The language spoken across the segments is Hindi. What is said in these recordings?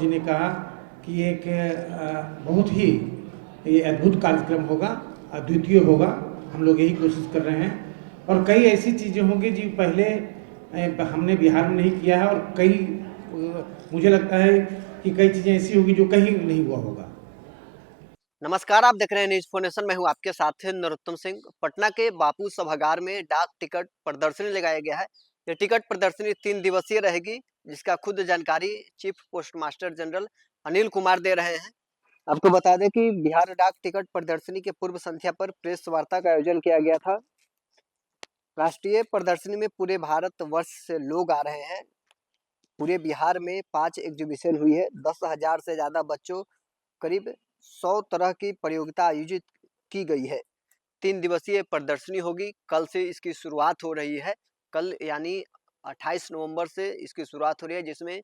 जी ने कहा कि एक बहुत ही ये अद्भुत कार्यक्रम होगा, अद्वितीय होगा। हम लोग यही कोशिश कर रहे हैं और कई ऐसी चीज़ें होंगी जो पहले हमने बिहार में नहीं किया है और कई मुझे लगता है कि कई चीज़ें ऐसी होगी जो कहीं नहीं हुआ होगा। नमस्कार, आप देख रहे हैं न्यूज फोनेशन। मैं हूं आपके साथ नरोत्तम सिंह। पटना के बापू सभागार में डाक टिकट प्रदर्शनी लगाया गया है। ये टिकट प्रदर्शनी 3 दिवसीय रहेगी, जिसका खुद जानकारी chief postmaster general Anil Kumar दे रहे हैं। आपको बता दें कि बिहार डाक टिकट प्रदर्शनी के पूर्व संध्या पर प्रेस वार्ता का आयोजन किया गया था। राष्ट्रीय प्रदर्शनी में पूरे भारत वर्ष से लोग आ रहे हैं। पूरे बिहार में 5 एग्जीबिशन हुई है। 10,000 से ज्यादा बच्चों, करीब 100 तरह की प्रतियोगिता आयोजित की गई है। 3 दिवसीय प्रदर्शनी होगी। कल से इसकी शुरुआत हो रही है। कल यानी 28 नवंबर से इसकी शुरुआत हो रही है, जिसमें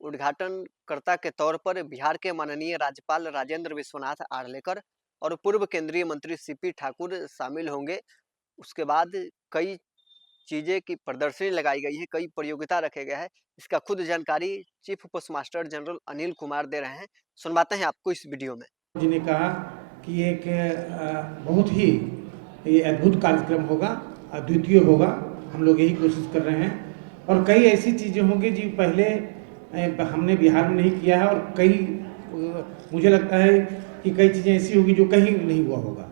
उद्घाटनकर्ता के तौर पर बिहार के माननीय राज्यपाल राजेंद्र विश्वनाथ आर्लेकर और पूर्व केंद्रीय मंत्री सीपी ठाकुर शामिल होंगे। उसके बाद कई चीजें की प्रदर्शनी लगाई गई है, कई प्रतियोगिता रखे गए हैं। इसका खुद जानकारी chief postmaster general Anil Kumar दे रहे हैं। सुनवाते हैं आपको इस वीडियो में। जी ने कहा कि एक बहुत ही ये अद्भुत कार्यक्रम होगा, अद्वितीय होगा। हम लोग यही कोशिश कर रहे हैं और कई ऐसी चीज़ें होंगी जो पहले हमने बिहार में नहीं किया है और कई मुझे लगता है कि कई चीज़ें ऐसी होगी जो कहीं नहीं हुआ होगा।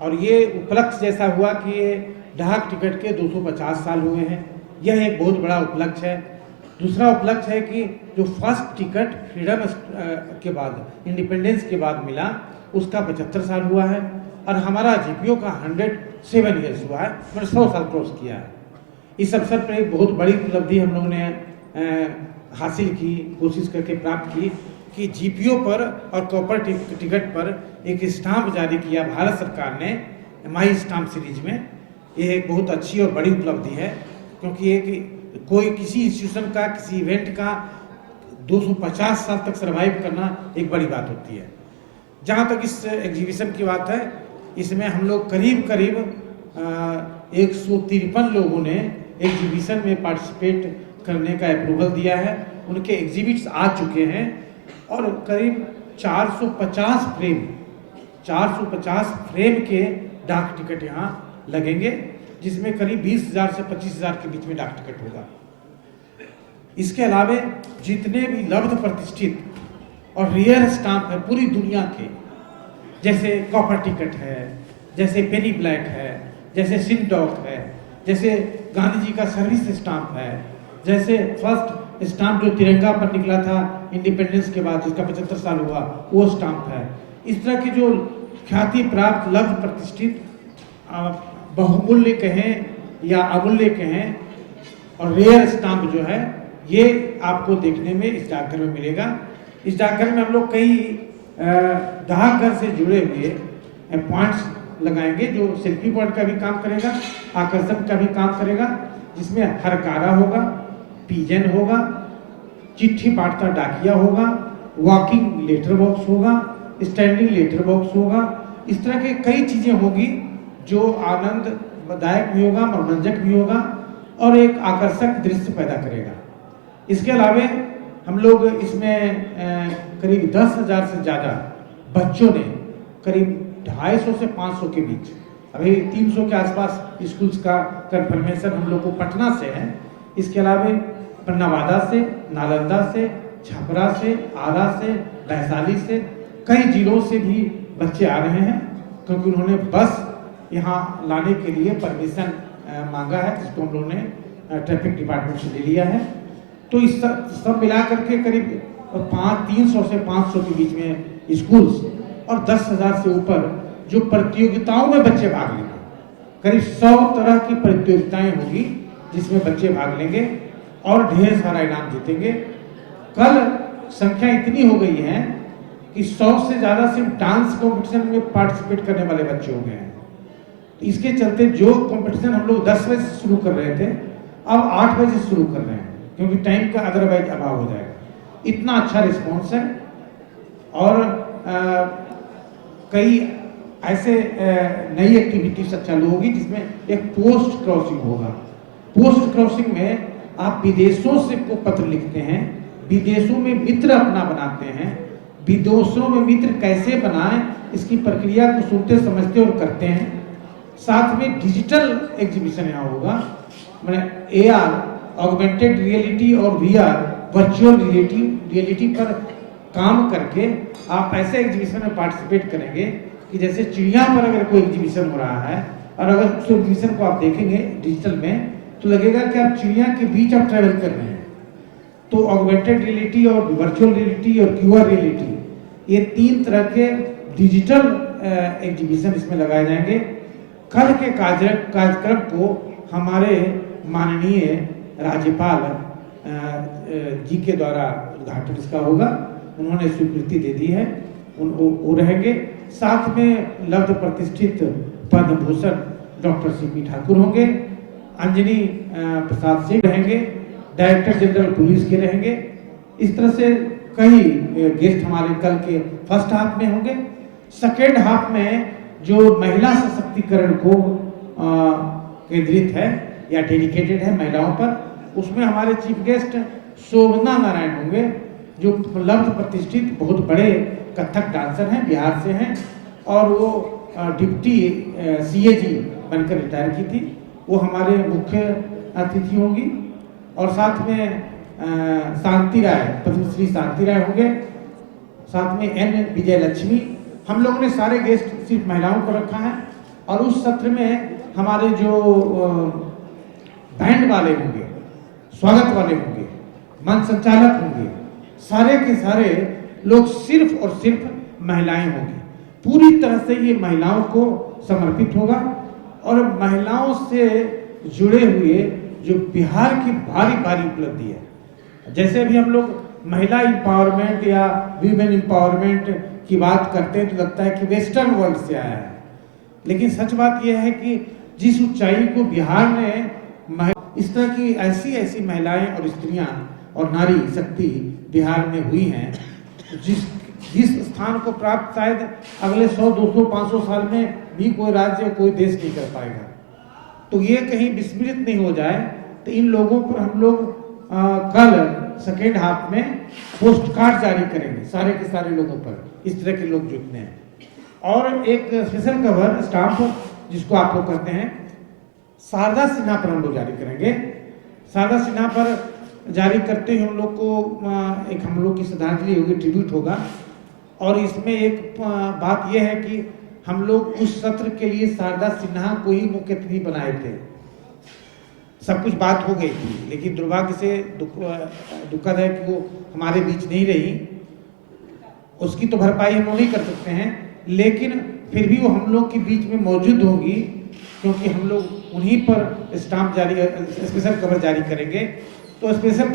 और ये उपलक्ष्य जैसा हुआ कि ये डाक टिकट के 250 साल हुए हैं, यह एक बहुत बड़ा उपलक्ष्य है। दूसरा उपलक्ष्य है कि जो फर्स्ट टिकट फ्रीडम के बाद, इंडिपेंडेंस के बाद मिला, उसका 75 साल हुआ है और हमारा जीपीओ का 107 ईयर्स हुआ है, मैंने 100 साल क्रॉस किया है। इस अवसर पर एक बहुत बड़ी उपलब्धि हम लोगों ने हासिल की, कोशिश करके प्राप्त की कि जीपीओ पर और कॉपर टिकट पर एक स्टाम्प जारी किया भारत सरकार ने माई स्टाम्प सीरीज में। यह एक बहुत अच्छी और बड़ी उपलब्धि है, क्योंकि एक कोई किसी इंस्टीट्यूशन का, किसी इवेंट का 250 साल तक सर्वाइव करना एक बड़ी बात होती है। जहाँ तक इस एग्जीबिशन की बात है, इसमें हम लोग करीब 153 लोगों ने एग्जीबिशन में पार्टिसिपेट करने का अप्रूवल दिया है। उनके एग्जिबिट्स आ चुके हैं और करीब 450 फ्रेम के डाक टिकट यहाँ लगेंगे, जिसमें करीब 20,000 से 25,000 के बीच में डाक टिकट होगा। इसके अलावा जितने भी लब्ध प्रतिष्ठित और रेयर स्टाम्प है पूरी दुनिया के, जैसे कॉपर टिकट है, जैसे पेनी ब्लैक है, जैसे सिंटॉक है, जैसे गांधी जी का सर्विस स्टाम्प है, जैसे फर्स्ट स्टाम्प जो तिरंगा पर निकला था इंडिपेंडेंस के बाद, जिसका 75 साल हुआ, वो स्टाम्प है। इस तरह के जो ख्याति प्राप्त लब्ध प्रतिष्ठित बहुमूल्य कहें या अमूल्य कहें और रेयर स्टाम्प जो है, ये आपको देखने में इस डाकघर में मिलेगा। इस डाकघर में हम लोग कई डाकघर से जुड़े हुए पॉइंट्स लगाएंगे, जो सेल्फी पॉइंट का भी काम करेगा, आकर्षण का भी काम करेगा, जिसमें हरकारा होगा, पिजन होगा, चिट्ठी बांटता डाकिया होगा, वॉकिंग लेटर बॉक्स होगा, स्टैंडिंग लेटर बॉक्स होगा। इस तरह के कई चीज़ें होगी जो आनंददायक भी होगा, मनोरंजक भी होगा और एक आकर्षक दृश्य पैदा करेगा। इसके अलावा हम लोग इसमें करीब 10,000 से ज़्यादा बच्चों ने, करीब 250 से 500 के बीच, अभी 300 के आसपास स्कूल्स का कंफर्मेशन हम लोग को पटना से है। इसके अलावा नवादा से, नालंदा से, छपरा से, आरा से, वैशाली से, कई जिलों से भी बच्चे आ रहे हैं, क्योंकि उन्होंने बस यहाँ लाने के लिए परमिशन मांगा है, जिसको हम लोगों ने ट्रैफिक डिपार्टमेंट से ले लिया है। तो इस सब मिला करके करीब 300 से 500 के बीच में स्कूल्स और 10,000 से ऊपर जो प्रतियोगिताओं में बच्चे भाग लेंगे, करीब 100 तरह की प्रतियोगिताएं होगी जिसमें बच्चे भाग लेंगे और ढेर सारा इनाम जीतेंगे। कल संख्या इतनी हो गई है कि 100 से ज़्यादा सिर्फ डांस कॉम्पिटिशन में पार्टिसिपेट करने वाले बच्चे हो गए हैं। इसके चलते जो कंपटीशन हम लोग 10 बजे से शुरू कर रहे थे, अब 8 बजे से शुरू कर रहे हैं, क्योंकि टाइम का अदरवाइज अभाव हो जाएगा। इतना अच्छा रिस्पॉन्स है और कई ऐसे नई एक्टिविटीज चालू होगी, जिसमें एक पोस्ट क्रॉसिंग होगा। पोस्ट क्रॉसिंग में आप विदेशों से को पत्र लिखते हैं, विदेशों में मित्र अपना बनाते हैं, विदेशों में मित्र कैसे बनाएं इसकी प्रक्रिया को सुनते समझते और करते हैं। साथ में डिजिटल एग्जीबिशन यहाँ होगा, मैंने AR ऑगमेंटेड रियलिटी और VR वर्चुअल रियलिटी पर काम करके आप ऐसे एग्जीबिशन में पार्टिसिपेट करेंगे कि जैसे चिड़िया पर अगर कोई एग्जीबिशन हो रहा है और अगर उस एग्जीबिशन को आप देखेंगे डिजिटल में तो लगेगा कि आप चिड़िया के बीच आप ट्रैवल कर रहे हैं। तो ऑगमेंटेड रियलिटी और वर्चुअल रियलिटी और QR रियलिटी, ये 3 तरह के डिजिटल एग्जीबिशन इसमें लगाए जाएंगे। कल के कार्यक्रम को हमारे माननीय राज्यपाल जी के द्वारा उद्घाटन इसका होगा, उन्होंने स्वीकृति दे दी है, वो रहेंगे। साथ में लब्ध प्रतिष्ठित पद्म भूषण डॉक्टर CP ठाकुर होंगे, अंजनी प्रसाद सिंह रहेंगे, डायरेक्टर जनरल पुलिस के रहेंगे। इस तरह से कई गेस्ट हमारे कल के फर्स्ट हाफ में होंगे। सेकेंड हाफ में जो महिला सशक्तिकरण को केंद्रित है या डेडिकेटेड है महिलाओं पर, उसमें हमारे चीफ गेस्ट शोभना नारायण होंगे, जो लब्ध प्रतिष्ठित बहुत बड़े कथक डांसर हैं, बिहार से हैं और वो डिप्टी CAG बनकर रिटायर की थी, वो हमारे मुख्य अतिथि होंगी। और साथ में शांति राय, पद्मश्री शांति राय होंगे, साथ में N विजयलक्ष्मी। हम लोगों ने सारे गेस्ट सिर्फ महिलाओं को रखा है। और उस सत्र में हमारे जो बैंड वाले होंगे, स्वागत वाले होंगे, मंच संचालक होंगे, सारे के सारे लोग सिर्फ और सिर्फ महिलाएं होंगी। पूरी तरह से ये महिलाओं को समर्पित होगा और महिलाओं से जुड़े हुए जो बिहार की भारी भारी उपलब्धि है, जैसे अभी हम लोग महिला इंपावरमेंट या वीमेन इंपावरमेंट की बात करते हैं तो लगता है कि वेस्टर्न वर्ल्ड से आया है, लेकिन सच बात यह है कि जिस ऊंचाई को बिहार ने इस तरह की ऐसी महिलाएं और स्त्रियां और नारी शक्ति बिहार में हुई हैं, जिस स्थान को प्राप्त शायद अगले 100, 200, 500 साल में भी कोई राज्य या कोई देश नहीं कर पाएगा। तो ये कहीं विस्मृत नहीं हो जाए, तो इन लोगों पर हम लोग कल सेकेंड हाफ में पोस्ट कार्ड जारी करेंगे सारे के सारे लोगों पर, इस तरह के लोग जुटने हैं। और एक स्पेशल कवर स्टाम्प जिसको आप लोग करते हैं, शारदा सिन्हा पर हम लोग जारी करेंगे। शारदा सिन्हा पर जारी करते हुए हम लोग को एक हम लोग की श्रद्धांजलि होगी, ट्रिब्यूट होगा। और इसमें एक बात यह है कि हम लोग उस सत्र के लिए शारदा सिन्हा को ही मुख्य अतिथि बनाए थे। सब कुछ बात हो गई थी, लेकिन दुर्भाग्य से दुखद है कि वो हमारे बीच नहीं रही। उसकी तो भरपाई हम लोग नहीं कर सकते हैं, लेकिन फिर भी वो हम लोग के बीच में मौजूद होगी, क्योंकि हम लोग उन्हीं पर स्टाम्प जारी, स्पेशल कवर जारी करेंगे। तो स्पेशल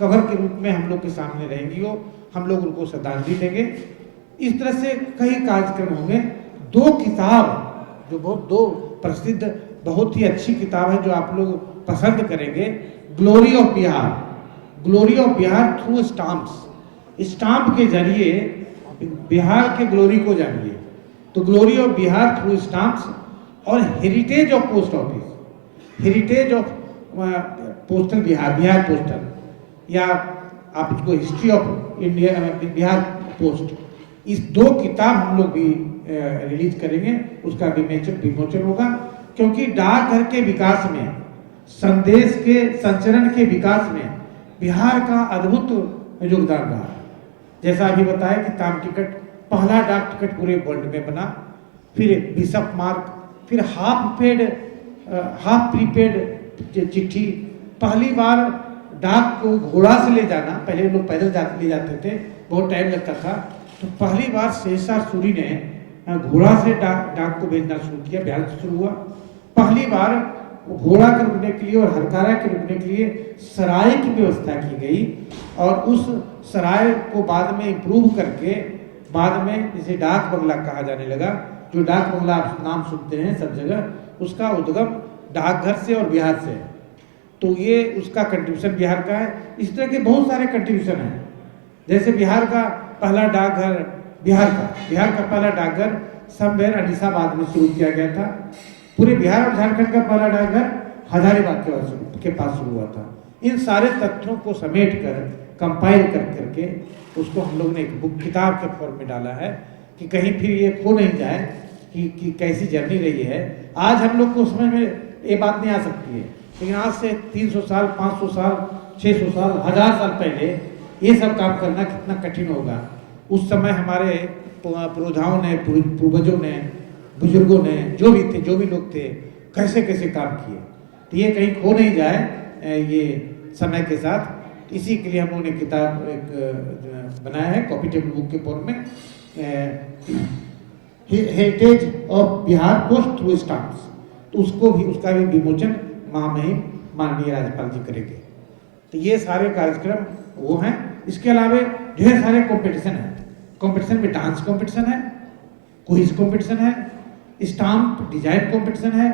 कवर के रूप में हम लोग के सामने रहेंगी वो, हम लोग उनको श्रद्धांजलि देंगे। इस तरह से कई कार्यक्रम होंगे। 2 किताब जो दो प्रसिद्ध बहुत ही अच्छी किताब है जो आप लोग पसंद करेंगे, glory of Bihar through stamps. Stamp के जरिए बिहार के ग्लोरी को जानिए, तो glory of Bihar through stamps. और heritage of post office, heritage of postal Bihar postal, या आप इसको history of India Bihar post, इस 2 किताब हम लोग भी रिलीज करेंगे। उसका विमोचन होगा, क्योंकि डाकघर के विकास में, संदेश के संचरण के विकास में बिहार का अद्भुत योगदान रहा। जैसा अभी बताया कि ताम टिकट पहला डाक टिकट पूरे वर्ल्ड में बना, फिर बिशप मार्क, फिर हाफ प्रीपेड चिट्ठी। पहली बार डाक को घोड़ा से ले जाना, पहले लोग पैदल ले जाते थे, बहुत टाइम लगता था, तो पहली बार शेषशाह सूरी ने घोड़ा से डाक को भेजना शुरू किया, बिहार से शुरू हुआ। पहली बार घोड़ा के रुकने के लिए और हरकारा के रुकने के लिए सराय की व्यवस्था की गई, और उस सराय को बाद में इम्प्रूव करके बाद में जिसे डाक बंगला कहा जाने लगा। जो डाक बंगला आप नाम सुनते हैं सब जगह, उसका उद्गम डाकघर से और बिहार से है। तो ये उसका कंट्रीब्यूशन बिहार का है। इस तरह के बहुत सारे कंट्रीब्यूशन हैं। जैसे बिहार का पहला डाकघर, बिहार का पहला डाकघर समवेयर अनीसाबाद में शुरू किया गया था। पूरे बिहार और झारखंड का पहला डाकघर हजारीबाग के पास शुरू हुआ था। इन सारे तथ्यों को समेट कर कंपाइल कर करके उसको हम लोग ने एक बुक किताब के फॉर्म में डाला है कि कहीं फिर ये खो नहीं जाए कि कैसी जर्नी रही है। आज हम लोग को समझ में ये बात नहीं आ सकती है, लेकिन आज से 300 साल, 500 साल, 600 साल, 1000 साल पहले ये सब काम करना कितना कठिन होगा। उस समय हमारे पुरोधाओं ने, पूर्वजों ने, बुजुर्गों ने, जो भी लोग थे, कैसे कैसे काम किए। तो ये कहीं खो नहीं जाए ये समय के साथ। इसी के लिए हम लोगों ने किताब एक बनाया है कॉपी टेबल बुक के फॉर्म में, heritage of Bihar post through stamps. तो उसका भी विमोचन महामहिम माननीय राज्यपाल जी करेंगे। तो ये सारे कार्यक्रम वो हैं। इसके अलावा ढेर सारे कंपटीशन हैं। कंपटीशन में डांस कंपटीशन है, क्विज कंपटीशन है, स्टाम्प डिजाइन कंपटीशन है,